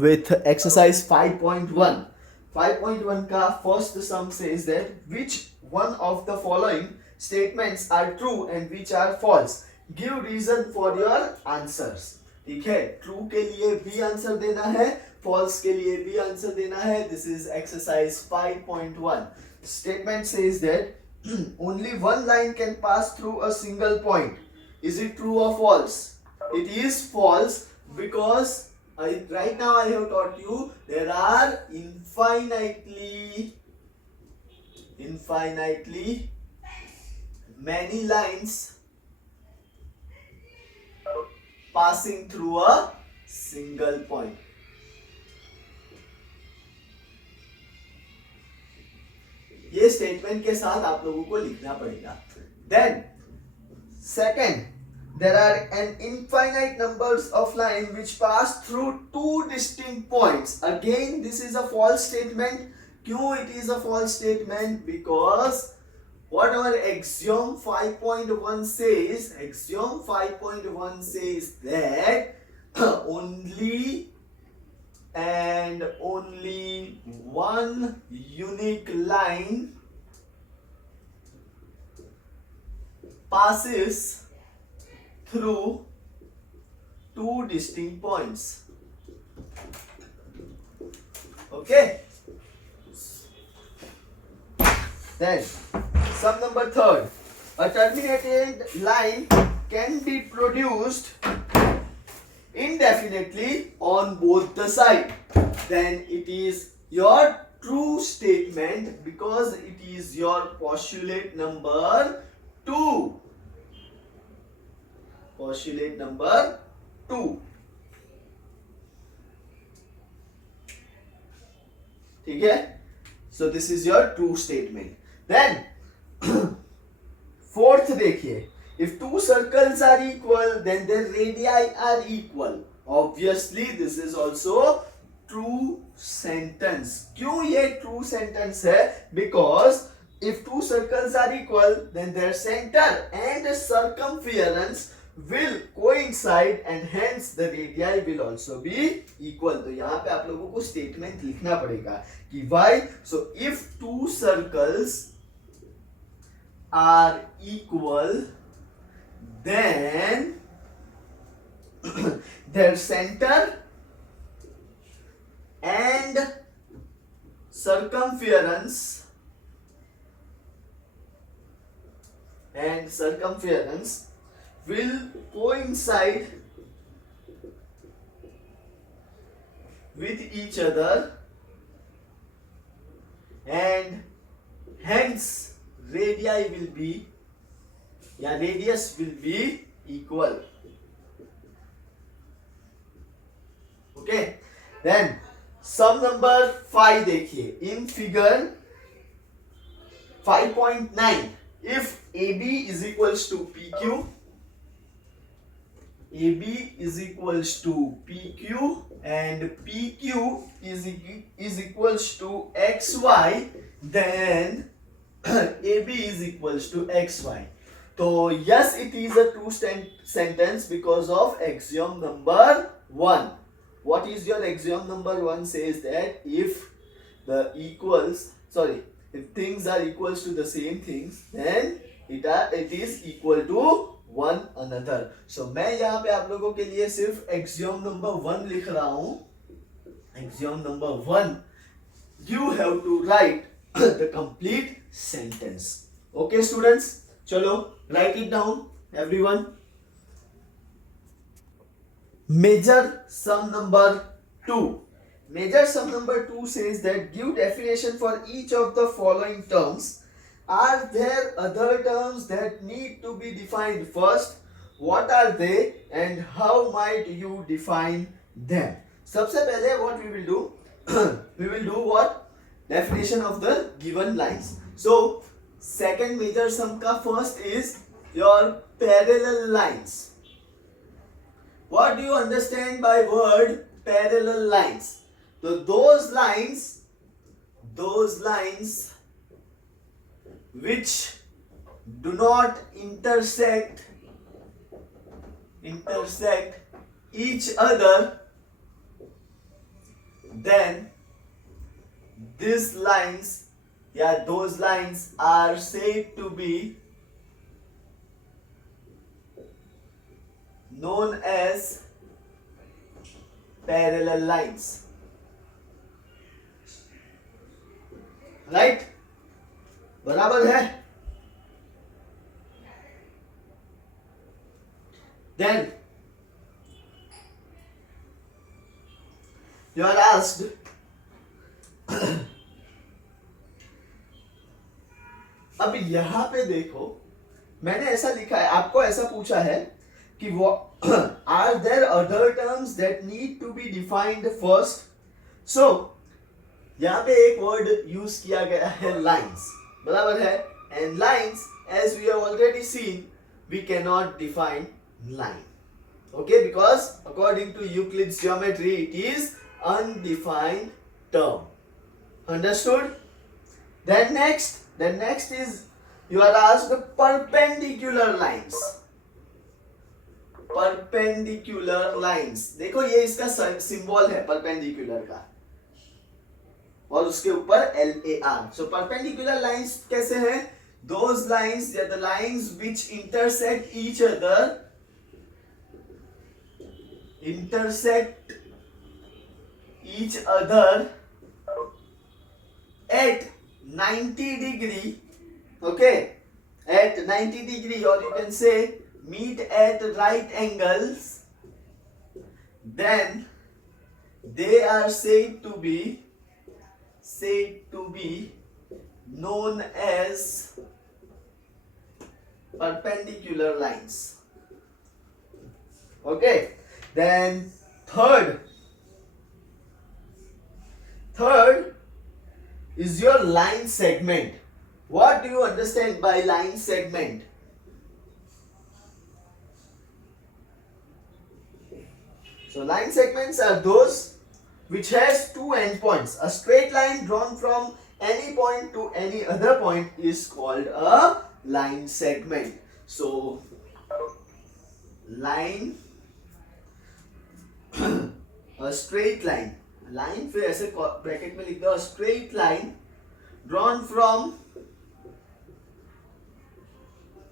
with exercise 5.1. 5.1 का first sum says that which one of the following statements are true and which are false. Give reason for your answers. ठीक है, true के लिए भी answer देना है, false के लिए भी आंसर देना है. This is exercise 5.1. Statement says that only one line can pass through a single point. Is it true or false? It is false because right now I have taught you there are infinitely many lines passing through a single point. ये statement के साथ आप लोगों को लिखना पड़ेगा. Then second, there are an infinite numbers of lines which pass through two distinct points. Again, this is a false statement. क्यों it is a false statement? Because what our axiom 5.1 says, axiom 5.1 says that only and only one unique line passes through two distinct points. Okay. Then sum number third. A terminated line can be produced indefinitely on both the side. Then it is your true statement because it is your postulate number 2. Postulate number 2. ठीक है? So this is your true statement. Then fourth देखिए, if two circles are equal then their radii are equal. Obviously this is also true sentence. क्यों ये true sentence है? Because if two circles are equal then their center and circumference will coincide and hence the radii will also be equal. तो यहाँ पे आप लोगों को statement लिखना पड़ेगा कि why? So if two circles are equal then their center and circumference will coincide with each other and hence radii will be या radius will be equal. Okay. Then sum number 5 देखिए, in figure 5.9, if AB is equals to PQ, AB is equals to PQ and PQ is equals to XY, then AB is equals to XY. So yes, it is a true sentence because of axiom number 1. What is your axiom number 1? Says that if things are equals to the same things, then it is equal to one another. So मैं यहाँ पे आप लोगों के लिए सिर्फ axiom number 1 लिख रहा हूँ. Axiom number 1, you have to write the complete sentence. Okay students, चलो write it down everyone. Measure sum number 2. Measure sum number 2 says that give definition for each of the following terms. Are there other terms that need to be defined first? What are they and how might you define them? सबसे पहले what we will do? We will do what? Definition of the given lines. So second major sum का first is your parallel lines. What do you understand by word parallel lines? So those lines which do not intersect each other then these lines, yeah, those lines are said to be known as parallel lines. Right? बराबर है? Then you are asked अब यहां पे देखो, मैंने ऐसा लिखा है, आपको ऐसा पूछा है कि वो are there other terms that need to be defined first. So यहाँ पे एक वर्ड यूज किया गया है लाइंस, बराबर है. And lines as we have already seen we can not define line, okay, because according to Euclid's geometry it is undefined term. Understood? Then next is you are asked perpendicular lines. Perpendicular lines, देखो ये इसका symbol है perpendicular का और उसके ऊपर LAR. So perpendicular lines कैसे हैं? Those lines, they are the lines which intersect each other at 90 degree, okay, at 90 degree, or you can say meet at right angles, then they are said to be known as perpendicular lines. Okay, then third is your line segment. What do you understand by line segment? So line segments are those which has two endpoints. A straight line drawn from any point to any other point is called a line segment. So line a straight line, line फिर ऐसे bracket में लिख दो, straight line drawn from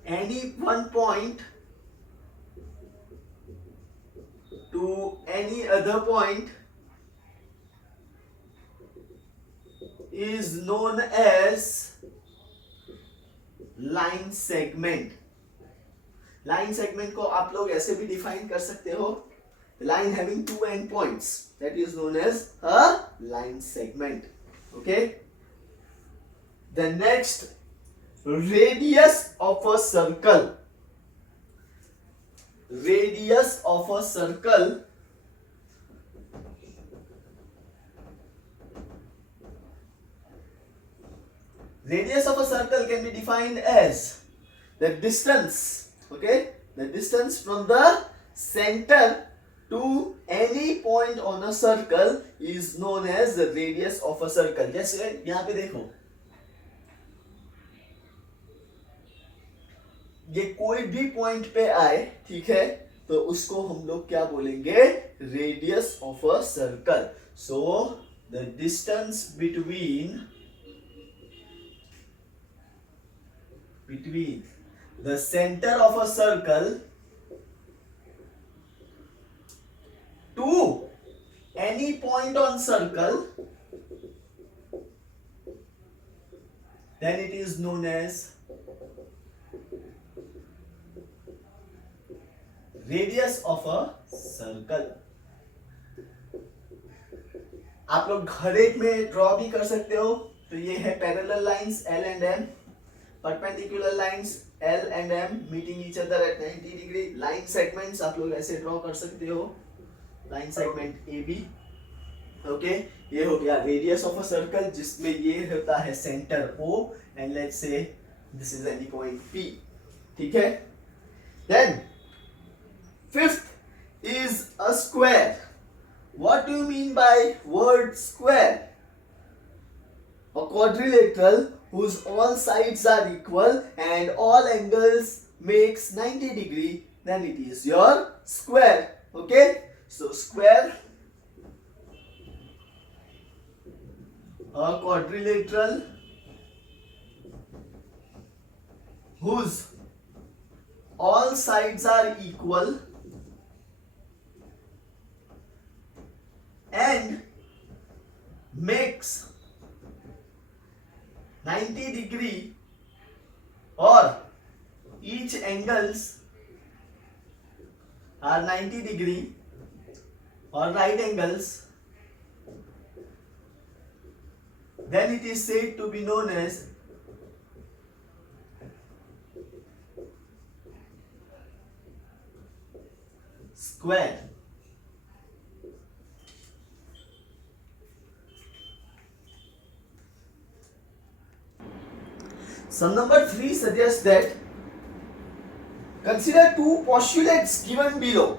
any one point to any other point is known as line segment. line segment को आप लोग ऐसे भी डिफाइन कर सकते हो, line having two endpoints, that is known as a line segment. Okay, the next, radius of a circle. Radius of a circle can be defined as the distance, okay, the distance from the center to any point on a circle is known as the radius of a circle. जैसे यहाँ पे देखो, ये कोई भी point पे आए, ठीक है, तो उसको हम लोग क्या बोलेंगे? Radius of a circle. So the distance between the center of a circle to any point on circle, then it is known as radius of a circle. आप लोग हर एक में ड्रॉ भी कर सकते हो. तो ये है parallel lines L and M, perpendicular lines L and M meeting each other at 90 degree. Line segments आप लोग ऐसे ड्रॉ कर सकते हो, लाइन सेगमेंट AB. ओके, ये हो गया रेडियस ऑफ अ सर्कल जिसमें ये होता है centre O and let's say this is any point P. ठीक है. Then fifth is a square. What do you mean by word square? A quadrilateral whose all sides are equal and all angles makes 90 degree, then it is your square. Okay, so square a quadrilateral whose all sides are equal and makes 90-degree or each angles are 90-degree or right angles, then it is said to be known as square. Sum number 3 suggests that consider two postulates given below.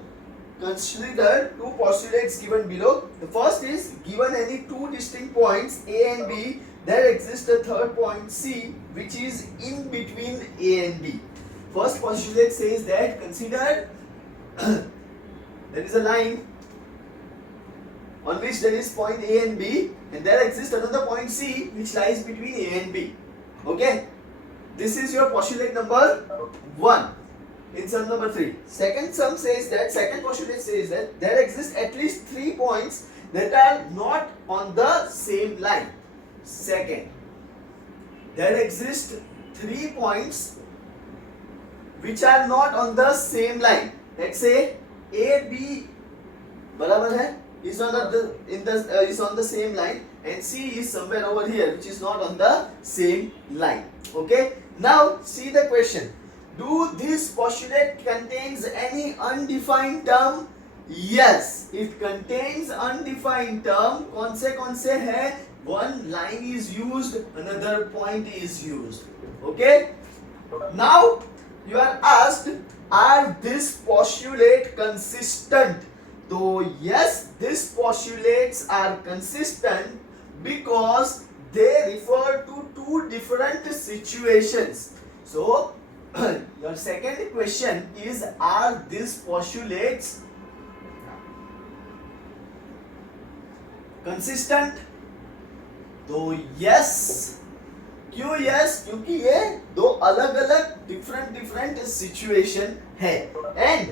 Consider two postulates given below. The first is, given any two distinct points A and B, there exists a third point C which is in between A and B. First postulate says that consider there is a line on which there is point A and B, and there exists another point C which lies between A and B. Okay, this is your postulate number 1 in sum number 3. Second postulate says that there exist at least 3 points that are not on the same line. Second, there exist 3 points which are not on the same line. Let's say A B बराबर है is on the same line, and C is somewhere over here which is not on the same line. Okay, now see the question. Do this postulate contains any undefined term? Yes, it contains undefined term. कौन से है? One line is used, another point is used. Okay, now you are asked, are this postulate consistent? So yes, these postulates are consistent because they refer to two different situations. So your second question is, are these postulates consistent? तो yes. क्यों yes? क्योंकि ये दो अलग अलग different situation है, and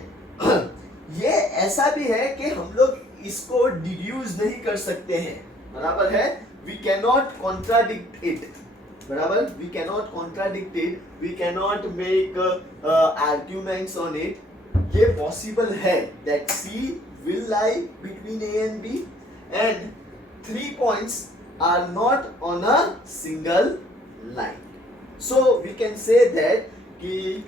ये ऐसा भी है कि हम लोग इसको डिड्यूस नहीं कर सकते हैं. बराबर है, we can not contradict it. बराबर, we can not contradict it, we can not make arguments on it. ये पॉसिबल है that C will lie between A and B and 3 points are not on a single line. So we can say that कि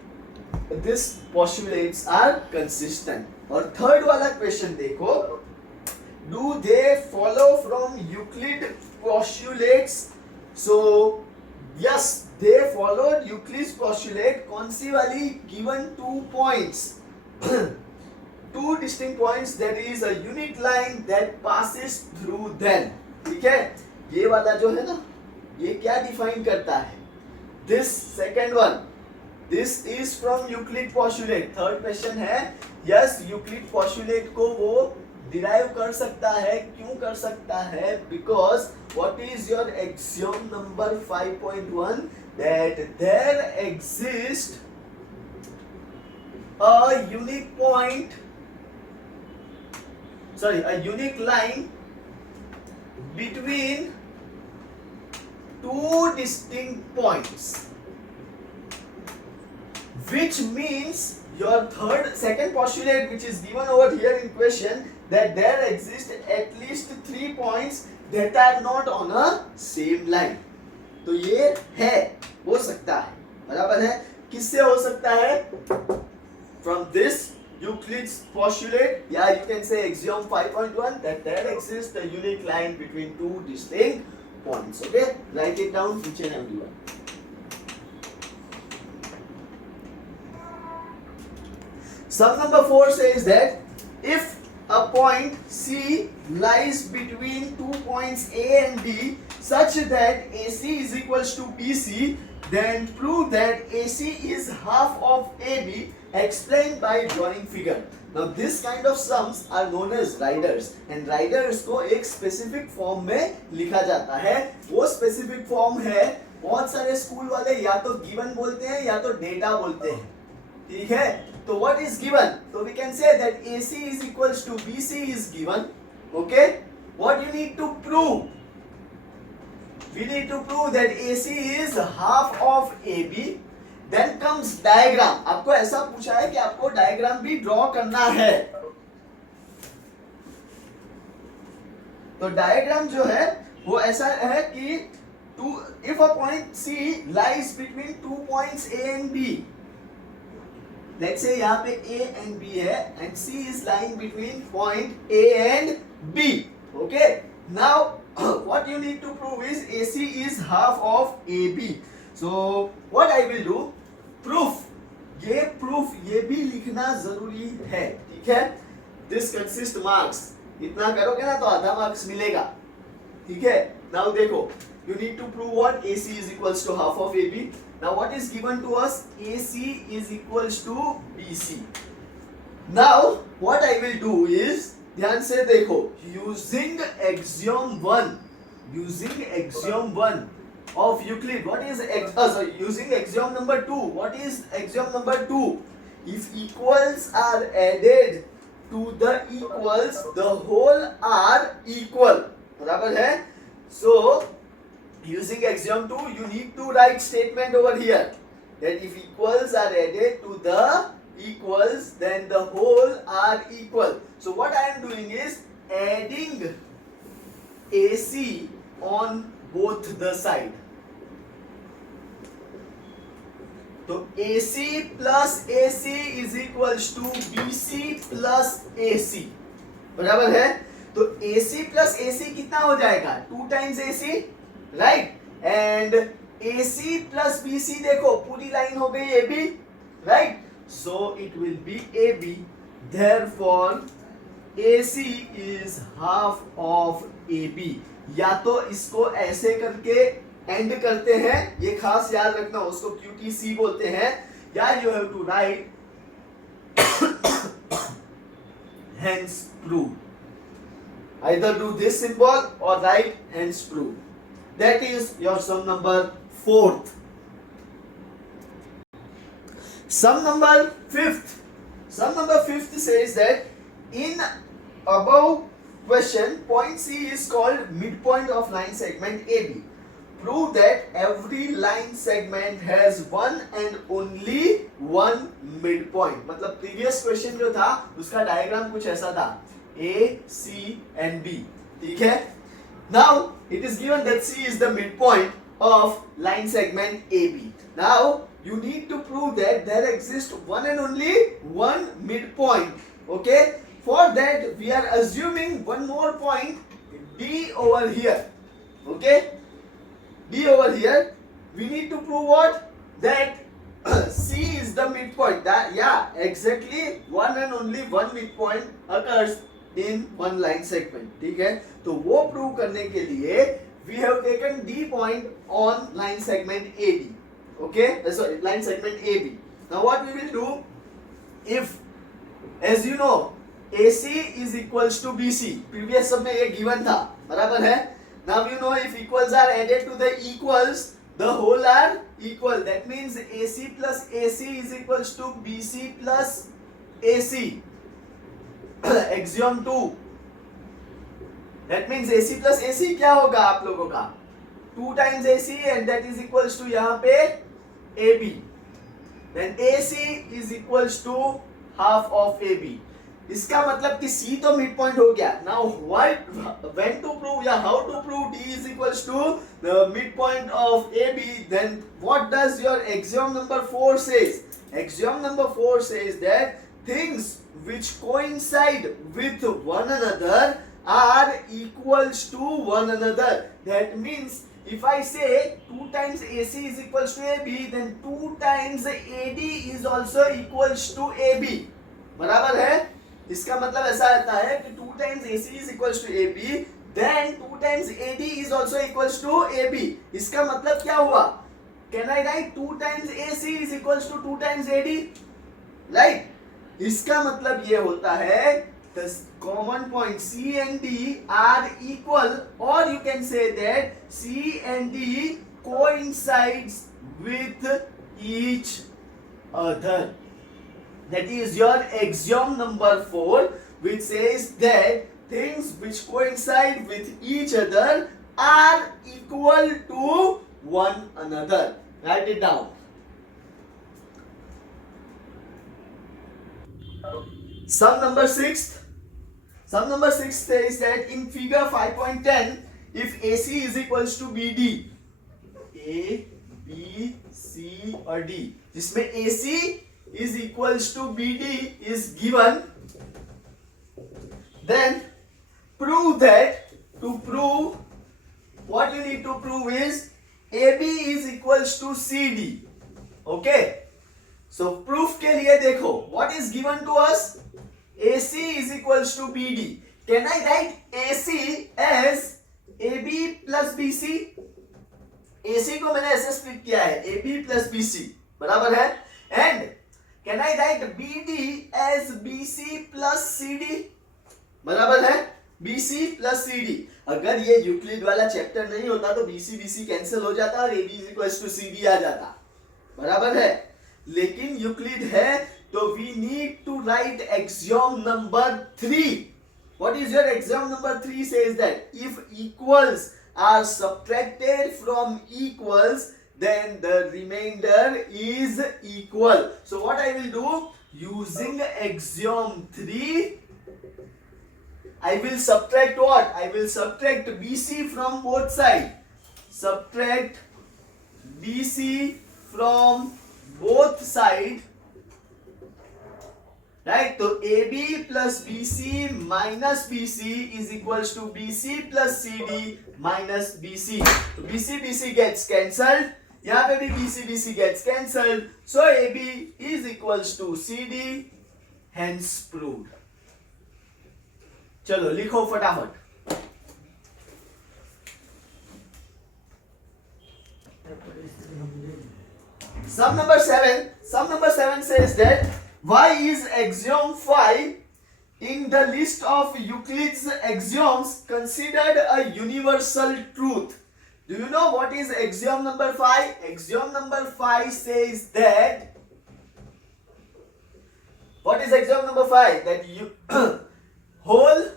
these postulates are consistent. और third वाला question देखो, do they follow from Euclid postulates? So yes, they followed Euclid's postulate. कौन सी वाली? Given 2 points, 2 distinct points, that is a unit line that passes through them. ठीक है, ये वाला जो है ना, ये क्या डिफाइन करता है? This second one, this is from Euclid postulate. Third question है, यस यूक्लिड postulate को वो डिराइव कर सकता है. क्यों कर सकता है? Because what is your axiom number 5.1, that there exists a unique line between two distinct points, which means your second postulate which is given over here in question, that there exist at least 3 points that are not on a same line. तो ये है, हो सकता है. बराबर है, किससे हो सकता है? From this Euclid's postulate, yeah, you can say axiom 5.1, that there exists a unique line between two distinct points. Okay, write it down, each and every one. Sum number 4 says that if a point C lies between 2 points A and B such that AC is equals to BC, then prove that AC is half of AB. Explained by drawing figure. Now this kind of sums are known as riders and riders को एक specific form में लिखा जाता है. वो specific form है, बहुत सारे स्कूल वाले या तो given बोलते हैं या तो data बोलते हैं. ठीक है, तो what is given? So we can say that AC is equals to BC is given. Okay, what you need to prove? We need to prove that AC is half of AB. Then comes diagram. आपको ऐसा पूछा है कि आपको diagram भी draw करना है. तो डायग्राम जो है वो ऐसा है कि if a point C lies between 2 points A and B. Let's say यहाँ पे A and B है and C is lying between point A and B. Okay. Now what you need to prove is AC is half of AB. So what I will do? Proof. ये proof ये भी लिखना जरूरी है. ठीक है. This consists marks. इतना करोगे ना तो आधा मार्क्स मिलेगा. ठीक है. Now देखो. You need to prove what? AC is equals to half of AB. Now what is given to us? AC is equals to BC. Now what I will do is, ध्यान से देखो, using axiom 1 of Euclid. What is using axiom number 2? What is axiom number 2? If equals are added to the equals, the whole are equal. बराबर है? So using axiom 2, you need to write statement over here that if equals are added to the equals, then the whole are equal. So what I am doing is adding AC on both the side. तो AC plus AC is equals to BC plus AC. बराबर है? तो AC plus AC कितना हो जाएगा? 2 times AC, right? And AC plus BC देखो पूरी line हो गई AB, right? So it will be AB. Therefore AC is half of AB. या तो इसको ऐसे करके एंड करते हैं, ये खास याद रखना, उसको QTC बोलते हैं, या you have to write hence prove. Either do this symbol or write hence prove. That is your sum number 4th. Sum number 5th. Sum number 5th says that in above question, point C is called midpoint of line segment AB. Prove that every line segment has one and only one midpoint. मतलब previous question जो था उसका diagram कुछ ऐसा था, A, C and B. ठीक है? Now it is given that C is the midpoint of line segment AB. Now you need to prove that there exists one and only one midpoint. Okay? For that we are assuming one more point D over here. Okay? D over here. We need to prove what? That C is the midpoint. That, yeah, exactly one and only one midpoint occurs in one line segment. ठीक है? तो वो prove करने के लिए we have taken D point on line segment AB. Okay? Sorry, line segment AB. Now what we will do? If, as you know, AC is equals to BC. Previous सब में ये given था. बराबर है? Now you know if equals are added to the equals, the whole are equal. That means AC plus AC is equals to BC plus AC. Axiom 2. That means AC plus AC क्या होगा आप लोगों का? 2 times AC and that is equals to यहाँ पे AB. Then AC is equals to half of AB. इसका मतलब कि C तो मिड पॉइंट हो गया. Now when to prove या how to prove D is equals to the midpoint of AB, then what does your axiom number 4 says? Axiom number 4 says that things which coincide with one another are equals to one another. That means if I say 2 times AC is equals to AB, then 2 times AD is also equals to AB. बराबर है? इसका मतलब ऐसा रहता है कि 2 times AC is equals to AB, then 2 times AD is also equals to AB. इसका मतलब क्या हुआ? Can I write 2 times AC is equals to 2 times AD? Right? इसका मतलब ये होता है the common point C and D are equal, or you can say that C and D coincides with each other. That is your axiom number 4, which says that things which coincide with each other are equal to one another. Write it down. Sum number 6. Sum number 6 says that in figure 5.10, if AC is equals to BD, A, B, C और D, जिसमें AC is equals to BD is given, then prove that, to prove, what you need to prove is AB is equals to CD. Okay? So proof के लिए देखो, what is given to us? AC is equals to BD. Can I write AC as AB plus BC? AC को मैंने ऐसे split किया है, AB plus BC, बराबर है. And can I write BD as BC plus CD? बराबर है, BC plus CD. अगर ये यूक्लिड वाला चैप्टर नहीं होता तो BC BC कैंसिल हो जाता और AB is equals to CD आ जाता, बराबर है. लेकिन यूक्लिड है तो we need to write axiom number 3. What is your axiom number 3? Says that if equals are subtracted from equals, then the remainder is equal. So what I will do, using axiom 3, I will subtract what? I will subtract BC from both sides. Subtract BC from both sides. Right, तो AB plus BC minus BC is equals to BC plus CD minus BC. तो BC BC gets cancelled, यहाँ पे भी BC BC gets cancelled, so AB is equals to CD, hence proved. चलो लिखो फटाफट. Sum number 7. Sum number 7 says that y is axiom 5 in the list of Euclid's axioms considered a universal truth. Do you know what is axiom number 5? Axiom number 5 says that, what is axiom number 5? That the whole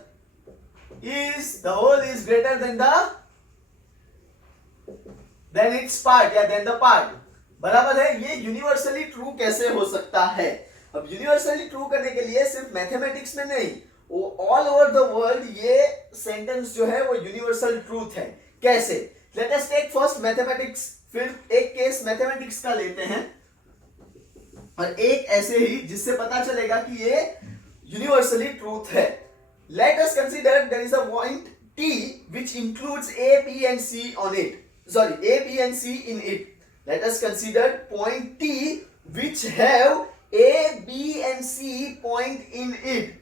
is greater than its part, या than the part. बराबर है. ये universally true कैसे हो सकता है? अब universally true करने के लिए सिर्फ मैथमेटिक्स में नहीं, वो ऑल ओवर द वर्ल्ड ये सेंटेंस जो है वो यूनिवर्सल ट्रूथ है. कैसे? Let us take first mathematics, फिर एक केस मैथमेटिक्स का लेते हैं और एक ऐसे ही जिससे पता चलेगा कि ये यूनिवर्सली ट्रूथ है. Let us consider there is a point T which includes A, B and C on it. Sorry, A, B and C in it. Let us consider point T which have A, B and C point in it.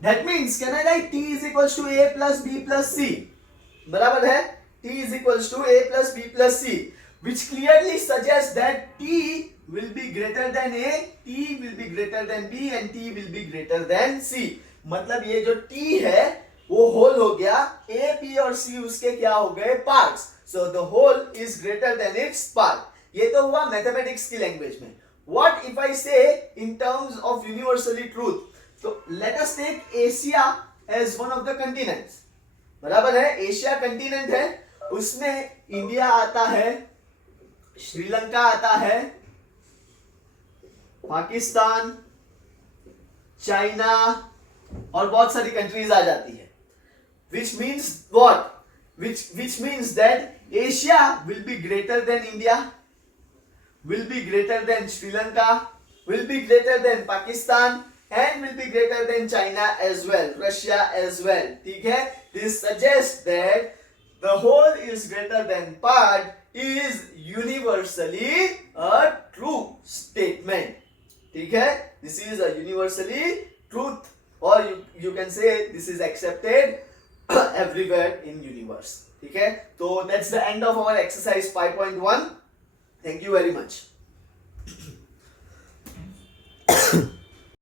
That means can I write T is equals to A plus B plus C? बराबर है. T is equals to A plus B plus C, which clearly suggests that T will be greater than A, T will be greater than B and T will be greater than C. मतलब ये जो T है वो whole हो गया, A, B और C उसके क्या हो गए? Parts. So the whole is greater than its part. ये तो हुआ मैथमेटिक्स की लैंग्वेज में. What if I say in terms of universally truth? So let us take Asia as one of the continents. बराबर है. एशिया कंटिनेंट है, उसमें India आता है, श्रीलंका आता है, पाकिस्तान, चाइना और बहुत सारी कंट्रीज आ जाती है. which means what? Which means that Asia will be greater than India, will be greater than Sri Lanka, will be greater than Pakistan and will be greater than China as well, Russia as well. ठीक है? This suggests that the whole is greater than part is universally a true statement. ठीक है? This is a universally truth, or you can say this this is accepted everywhere in universe. ठीक है, तो that's the end of our exercise 5.1. Thank you very much.